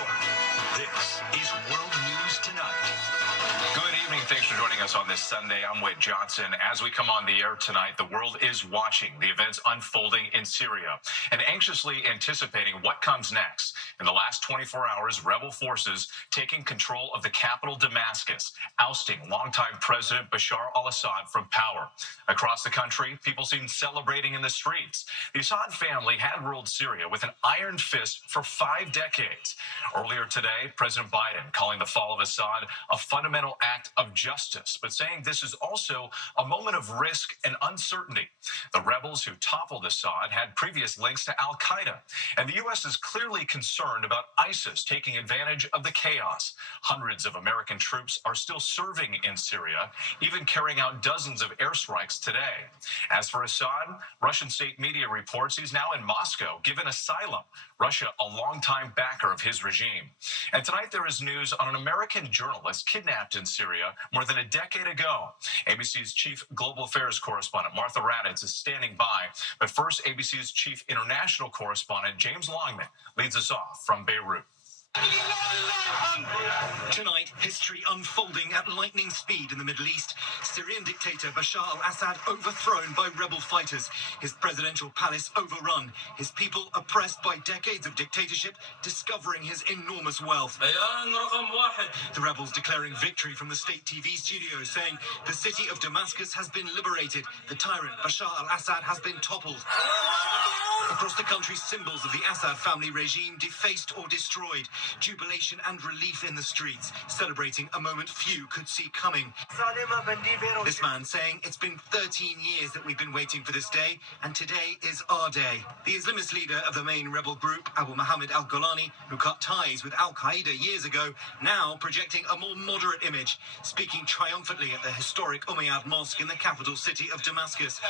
York. This is World News Tonight. Good evening. Thanks for joining us on this Sunday. I'm Whit Johnson. As we come on the air tonight, the world is watching the events unfolding in Syria and anxiously anticipating what comes next. In the last 24 hours, rebel forces taking control of the capital, Damascus, ousting longtime President Bashar al-Assad from power. Across the country, people seen celebrating in the streets. The Assad family had ruled Syria with an iron fist for 5 decades. Earlier today, President Biden calling the fall of Assad a fundamental act of justice, but saying this is also a moment of risk and uncertainty. The rebels who toppled Assad had previous links to al-Qaeda, and the U.S. is clearly concerned about ISIS taking advantage of the chaos. Hundreds of American troops are still serving in Syria, even carrying out dozens of airstrikes today. As for Assad, Russian state media reports he's now in Moscow, given asylum. Russia, a longtime backer of his regime. And tonight there is news on an American journalist kidnapped in Syria more than a decade ago. ABC's chief global affairs correspondent Martha Raddatz is standing by. But first, ABC's chief international correspondent James Longman leads us off from Beirut. Tonight, history unfolding at lightning speed in the Middle East. Syrian dictator Bashar al-Assad overthrown by rebel fighters. His presidential palace overrun. His people oppressed by decades of dictatorship, discovering his enormous wealth. The rebels declaring victory from the state TV studio, saying the city of Damascus has been liberated. The tyrant Bashar al-Assad has been toppled. Across the country, symbols of the Assad family regime defaced or destroyed. Jubilation and relief in the streets, celebrating a moment few could see coming. This man saying it's been 13 years that we've been waiting for this day, and today is our day. The Islamist leader of the main rebel group, Abu Muhammad al-Golani, who cut ties with al-Qaeda years ago, now projecting a more moderate image, speaking triumphantly at the historic Umayyad Mosque in the capital city of Damascus,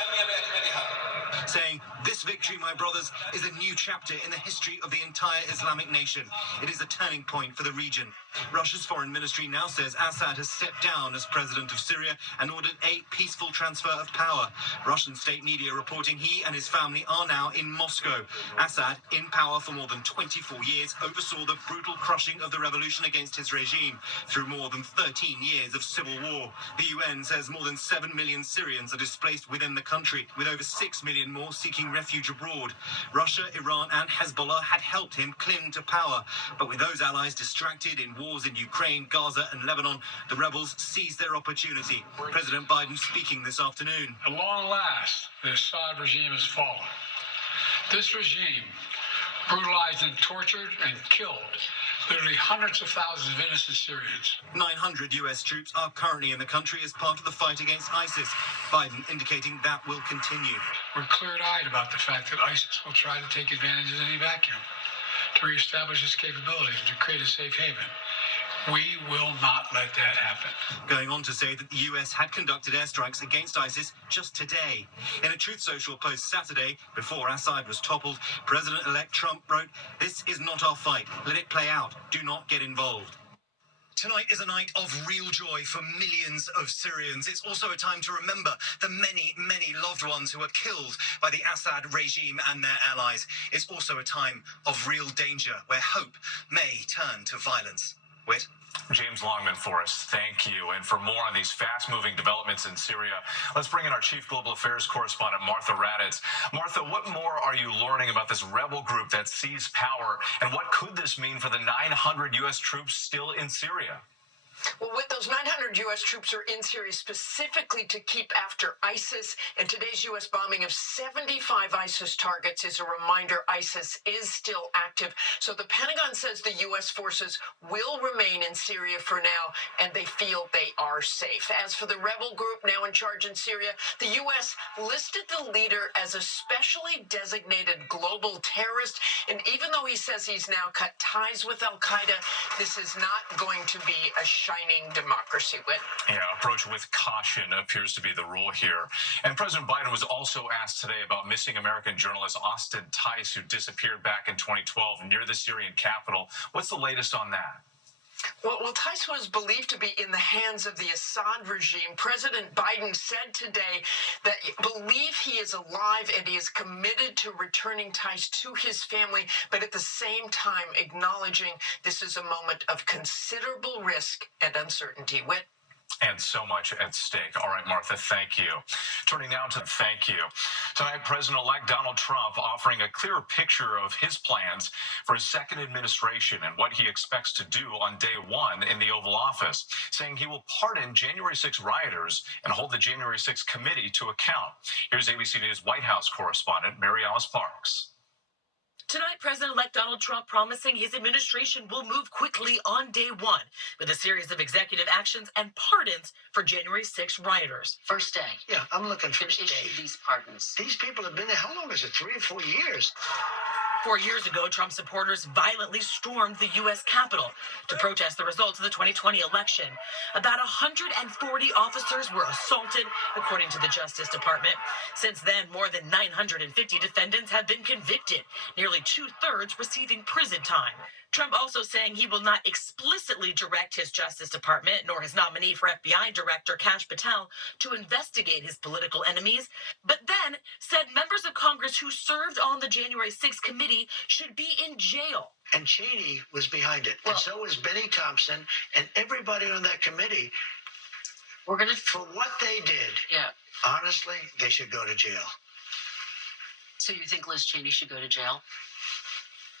saying, "This victory, my brothers, is a new chapter in the history of the entire Islamic nation. It is a turning point for the region." Russia's foreign ministry now says Assad has stepped down as president of Syria and ordered a peaceful transfer of power. Russian state media reporting he and his family are now in Moscow. Assad, in power for more than 24 years, oversaw the brutal crushing of the revolution against his regime through more than 13 years of civil war. The UN says more than 7 million Syrians are displaced within the country, with over 6 million more seeking refuge abroad. Russia, Iran and Hezbollah had helped him cling to power, but with those allies distracted in wars in Ukraine, Gaza and Lebanon, the rebels seized their opportunity. President Biden speaking this afternoon. At long last, the Assad regime has fallen. This regime brutalized and tortured and killed literally hundreds of thousands of innocent Syrians. 900 U.S. troops are currently in the country as part of the fight against ISIS. Biden indicating that will continue. We're clear-eyed about the fact that ISIS will try to take advantage of any vacuum to reestablish its capabilities and to create a safe haven. We will not let that happen. Going on to say that the U.S. had conducted airstrikes against ISIS just today. In a Truth Social post Saturday, before Assad was toppled, President-elect Trump wrote, "This is not our fight. Let it play out. Do not get involved." Tonight is a night of real joy for millions of Syrians. It's also a time to remember the many, many loved ones who were killed by the Assad regime and their allies. It's also a time of real danger where hope may turn to violence. Whit? James Longman for us, thank you. And for more on these fast-moving developments in Syria, let's bring in our chief global affairs correspondent, Martha Raddatz. Martha, what more are you learning about this rebel group that seized power, and what could this mean for the 900 U.S. troops still in Syria? Well, with those 900 U.S. troops are in Syria specifically to keep after ISIS, and today's U.S. bombing of 75 ISIS targets is a reminder ISIS is still active. So the Pentagon says the U.S. forces will remain in Syria for now, and they feel they are safe. As for the rebel group now in charge in Syria, the U.S. listed the leader as a specially designated global terrorist, and even though he says he's now cut ties with al-Qaeda, this is not going to be a shining democracy. Yeah, approach with caution appears to be the rule here. And President Biden was also asked today about missing American journalist Austin Tice, who disappeared back in 2012 near the Syrian capital. What's the latest on that? Well, Tyson was believed to be in the hands of the Assad regime. President Biden said today that he believe he is alive and he is committed to returning Tice to his family, but at the same time acknowledging this is a moment of considerable risk and uncertainty. Whit? And so much at stake. All right, Martha, thank you. Turning now to thank you. Tonight, President-elect Donald Trump offering a clearer picture of his plans for his second administration and what he expects to do on day one in the Oval Office, saying he will pardon January 6 rioters and hold the January 6 committee to account. Here's ABC News White House correspondent Mary Alice Parks. Tonight, President-elect Donald Trump promising his administration will move quickly on day one with a series of executive actions and pardons for January 6 rioters. First day. Yeah, I'm looking for Issue these pardons. These people have been there, how long is it, 3 or 4 years? 4 years ago, Trump supporters violently stormed the U.S. Capitol to protest the results of the 2020 election. About 140 officers were assaulted, according to the Justice Department. Since then, more than 950 defendants have been convicted, nearly 2/3 receiving prison time. Trump also saying he will not explicitly direct his Justice Department nor his nominee for FBI Director Kash Patel to investigate his political enemies, but then said members of Congress who served on the January 6th committee should be in jail. And Cheney was behind it, and so was Benny Thompson, and everybody on that committee. We're going to... For what they did, Yeah. honestly, they should go to jail. So you think Liz Cheney should go to jail?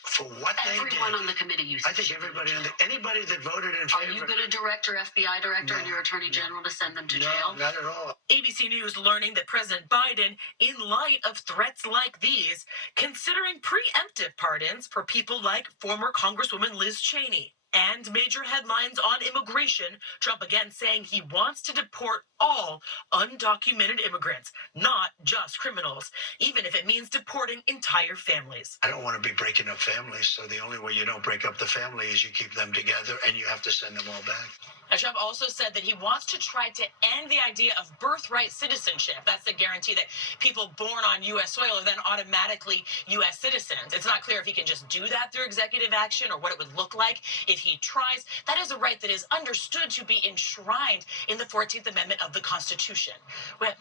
For what they did. Everyone on the committee, you I think everybody on anybody that voted in Are favor. you going to direct your FBI director and No, your attorney general to send them to No, jail? not at all. ABC News learning that President Biden, in light of threats like these, considering preemptive pardons for people like former Congresswoman Liz Cheney. And major headlines on immigration, Trump again saying he wants to deport all undocumented immigrants, not just criminals, even if it means deporting entire families. I don't want to be breaking up families, so the only way you don't break up the family is you keep them together and you have to send them all back. Now, Trump also said that he wants to try to end the idea of birthright citizenship. That's the guarantee that people born on U.S. soil are then automatically U.S. citizens. It's not clear if he can just do that through executive action or what it would look like if he tries. That is a right that is understood to be enshrined in the 14th Amendment of the Constitution. Well,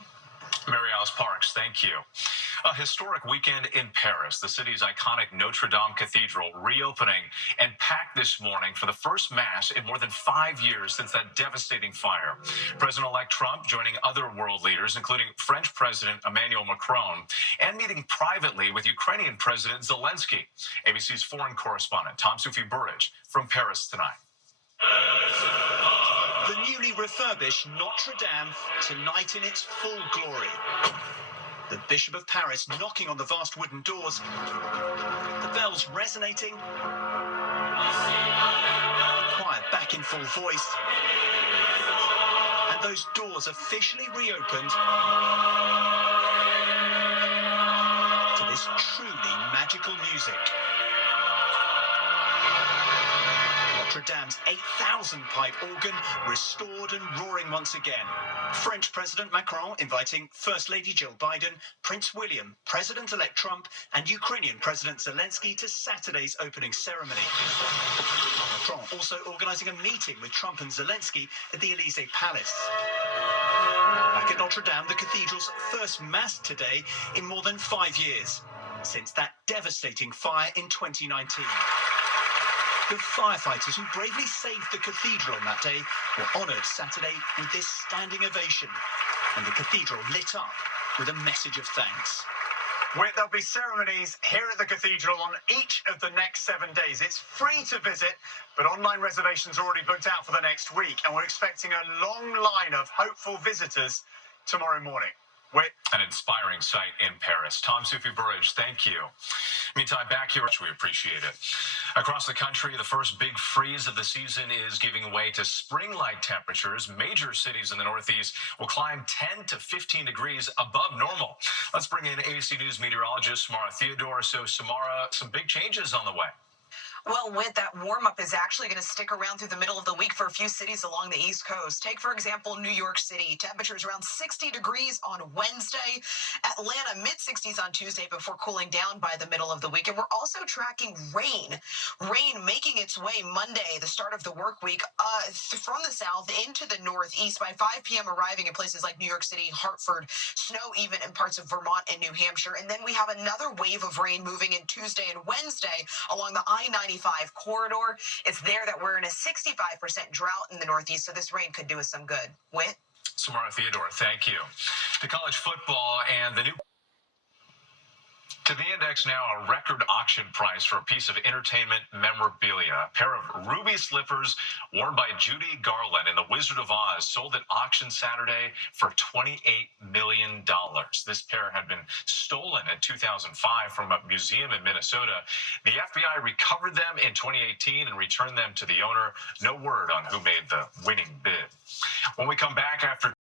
Mary Alice Parks, thank you. A historic weekend in Paris, the city's iconic Notre Dame Cathedral reopening and packed this morning for the first mass in more than 5 years since that devastating fire. President-elect Trump joining other world leaders, including French President Emmanuel Macron, and meeting privately with Ukrainian President Zelensky. ABC's foreign correspondent Tom Soufi Burridge from Paris tonight. The newly refurbished Notre Dame tonight in its full glory. The Bishop of Paris knocking on the vast wooden doors, the bells resonating, the choir back in full voice, and those doors officially reopened to this truly magical music. Notre Dame's 8,000-pipe organ restored and roaring once again. French President Macron inviting First Lady Jill Biden, Prince William, President-elect Trump, and Ukrainian President Zelensky to Saturday's opening ceremony. Macron also organising a meeting with Trump and Zelensky at the Élysée Palace. Back at Notre Dame, the cathedral's first mass today in more than 5 years, since that devastating fire in 2019. The firefighters who bravely saved the cathedral on that day were honoured Saturday with this standing ovation, and the cathedral lit up with a message of thanks. There'll be ceremonies here at the cathedral on each of the next 7 days. It's free to visit, but online reservations are already booked out for the next week, and we're expecting a long line of hopeful visitors tomorrow morning. An inspiring sight in Paris. Tom Soufi Burridge, thank you. Meantime, back here, we appreciate it. Across the country, the first big freeze of the season is giving way to spring-like temperatures. Major cities in the Northeast will climb 10 to 15 degrees above normal. Let's bring in ABC News meteorologist Samara Theodore. So, Samara, some big changes on the way. Well, Whit, that warm-up is actually going to stick around through the middle of the week for a few cities along the East Coast. Take, for example, New York City. Temperatures around 60 degrees on Wednesday. Atlanta, mid-60s on Tuesday before cooling down by the middle of the week. And we're also tracking rain. Rain making its way Monday, the start of the work week, from the south into the northeast by 5 p.m. arriving in places like New York City, Hartford, snow even in parts of Vermont and New Hampshire. And then we have another wave of rain moving in Tuesday and Wednesday along the I-95 corridor. It's there that we're in a 65% drought in the Northeast, so this rain could do us some good. Whit? Samara Theodore, thank you. To college football and the new... To the index now, a record auction price for a piece of entertainment memorabilia. A pair of ruby slippers worn by Judy Garland in The Wizard of Oz sold at auction Saturday for $28 million. This pair had been stolen in 2005 from a museum in Minnesota. The FBI recovered them in 2018 and returned them to the owner. No word on who made the winning bid. When we come back after